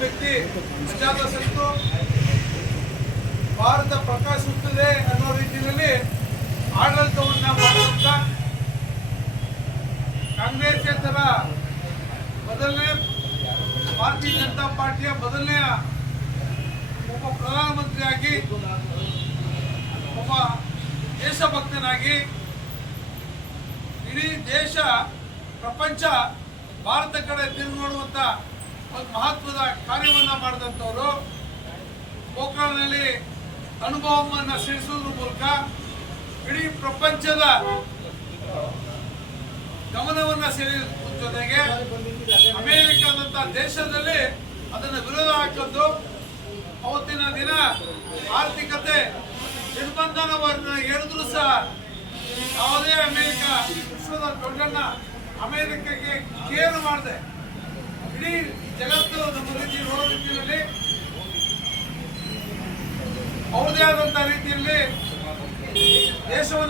ವ್ಯಕ್ತಿ ಪ್ರಜಾಸತ್ತು ಭಾರತ ಪ್ರಕಾಶಿಸುತ್ತದೆ ಅನ್ನೋ ರೀತಿಯಲ್ಲಿ ಆಡಳಿತವನ್ನ ಮಾಡುವಂತ ಕಾಂಗ್ರೆಸ್ಸೇತರ ಮೊದಲನೇ ಭಾರತೀಯ ಜನತಾ ಪಾರ್ಟಿಯ ಮೊದಲನೆಯ ಒಬ್ಬ ಪ್ರಧಾನಮಂತ್ರಿಯಾಗಿ ಒಬ್ಬ ದೇಶಭಕ್ತನಾಗಿ ಇಡೀ ದೇಶ ಪ್ರಪಂಚ ಭಾರತ ಕಡೆ ತಿರುಗಿ ನೋಡುವಂತ ಒಂದು ಮಹತ್ವದ ಕಾರ್ಯವನ್ನ ಮಾಡಿದಂಥವರು ಪೋಖ್ರಾನ್ನಲ್ಲಿ ಅನುಭವವನ್ನು ಸೇರಿಸುವುದರ ಮೂಲಕ ಇಡೀ ಪ್ರಪಂಚದ ಗಮನವನ್ನು ಸೆಳೆಯುವ ಜೊತೆಗೆ ಅಮೆರಿಕದಂತ ದೇಶದಲ್ಲಿ ಅದನ್ನು ವಿರೋಧ ಹಾಕಿದ್ದು ಅವತ್ತಿನ ದಿನ ಆರ್ಥಿಕತೆ ನಿರ್ಬಂಧನವನ್ನು ಹೇಳಿದ್ರು ಸಹ ಯಾವುದೇ ಅಮೆರಿಕ ವಿಶ್ವದ ದೊಡ್ಡಣ್ಣ ಅಮೆರಿಕಕ್ಕೆ ಕೇರ್ ಮಾಡಿದೆ. ಇಡೀ ಜಗತ್ತು ನಮ್ಮ ರೀತಿ ನೋಡೋ ರೀತಿಯಲ್ಲಿ ಅವ್ರದೇ ಆದಂತಹ ರೀತಿಯಲ್ಲಿ ದೇಶವನ್ನು